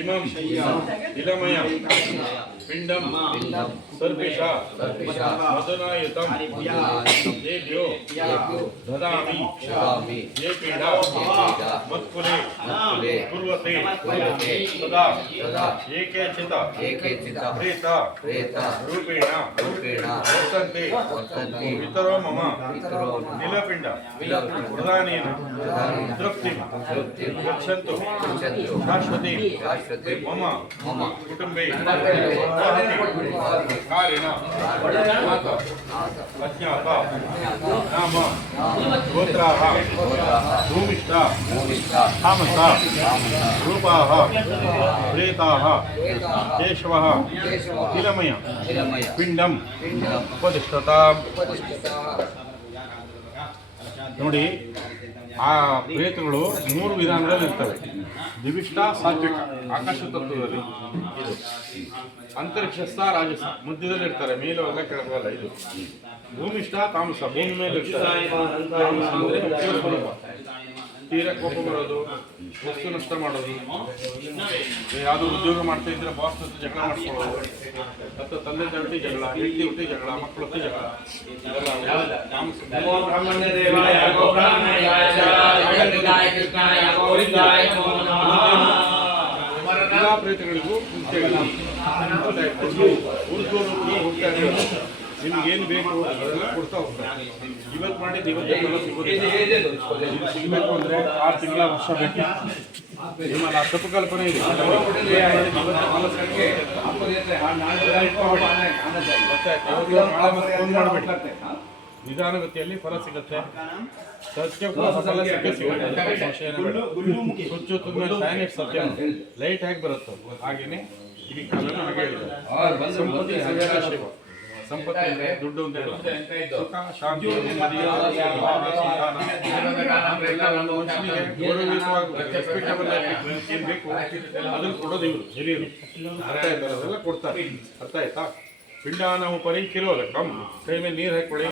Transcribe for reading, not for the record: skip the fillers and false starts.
इमं इलमय पिंडम सर्पिषा मदनायुतं येभ्यो ददामि ये पीडा मत्कुले कुर्वते सदा एकेचित प्रेता रूपेण वर्तन्ते पितरो मम नीलपिंड प्रधानेन तृप्तिं गच्छन्तु शाश्वती मम कुटुंबे कारेण अज्ञात नाम गोत्राः भूमिष्ठा तामसा रूपाः प्रेताः केशवः तिलमय पिंडम उपदिष्टताम् ನೋಡಿ ಆ ಪ್ರೇತಗಳು ಮೂರು ವಿಧಾನಗಳಲ್ಲಿ ಇರ್ತವೆ. ದಿವಿಷ್ಟ ಸಾತ್ವಿಕ ಆಕಾಶ ತತ್ವದಲ್ಲಿ ಇದು, ಅಂತರಿಕ್ಷಸ್ಥ ರಾಜಸ ಮಧ್ಯದಲ್ಲಿ ಇರ್ತಾರೆ, ಮೇಲೂ ಎಲ್ಲ ಕೆಳಗಲ್ಲ. ಇದು ಭೂಮಿಷ್ಠ ತಾಮಸ ಭೂಮಿ ಮೇಲೆ ಇರ್ತಾರೆ. ತಾಮಸ ಅಂದರೆ ಸ್ವರೂಪ, ತೀರ ಕೋಪ ಬರೋದು, ವಸ್ತು ನಷ್ಟ ಮಾಡೋದು, ಯಾವುದೋ ಉದ್ಯೋಗ ಮಾಡ್ತಾ ಇದ್ರೆ ಬಾಸ್ ಜೊತೆ ಜಗಳ ಮಾಡ್ಕೊಳ್ಳೋದು, ಅಥವಾ ತಂದೆ ತಾಯಿ ಜಗಳ, ಹೆಂಡತಿ ಹುಟ್ಟಿ ಜಗಳ, ಮಕ್ಕಳು ಹೊತ್ತಿ ಜಗಳ, ಎಲ್ಲ ಪ್ರೇತಗಳಿಗೂ ನಿಮ್ಗೇನು ಬೇಕು ಅದೆಲ್ಲ ಕೊಡ್ತಾ ಹೋಗ್ತಾರೆ. ಇವತ್ತು ಮಾಡಿದ್ದು ಇವತ್ತೆಲ್ಲ ಸಿಗಬೇಕು ಅಂದರೆ 6 ತಿಂಗಳ ವರ್ಷ ಬೇಕು. ನಿಮ್ಮಲ್ಲಿ ಆ ತಪ್ಪು ಕಲ್ಪನೆ ಇದೆ. ಫೋನ್ ಮಾಡಬೇಡಿ, ನಿಧಾನಗತಿಯಲ್ಲಿ ಫಲ ಸಿಗುತ್ತೆ. ಸತ್ಯ ಫಲ ಸಿಗುತ್ತೆ. ಹುಚ್ಚು ತುಂಬ ಪ್ಲಾನೆಟ್ ಸತ್ಯ ಲೈಟ್ ಆಗಿ ಬರುತ್ತೆ. ಹಾಗೇನೆ ಇಲ್ಲಿ ಕಾಲನ್ನು ಹಾಗೆ ಹೇಳಿದ್ದಾರೆ. ಸಂಪತ್ತಿ ಸವ್ಯಾರ ಶಿವ. ಸಂಪತ್ತಿ ಅಂದರೆ ದುಡ್ಡು ಅಂತ ಇಲ್ಲ, ಸುಖ ಶಾಂತಿ ನೆಮ್ಮದಿ ಮನುಷ್ಯನಿಗೆ ಗೌರವಿತವಾಗಿ ರೆಸ್ಪೆಕ್ಟಬಲ್ ಏನು ಬೇಕು ಅದನ್ನು ಕೊಡೋದು ಇವರು ಹಿರಿಯರು. ಅರ್ಥ ಆಯ್ತಲ್ಲ, ಅದೆಲ್ಲ ಕೊಡ್ತಾರೆ. ಅರ್ಥ ಆಯ್ತಾ? ಪಿಂಡ ನಾವು ಪರಿ ಕಿಲೋ ಕಮ್ ಕೈ ಮೇಲೆ ನೀರು ಹಾಕೊಳ್ಳಿ.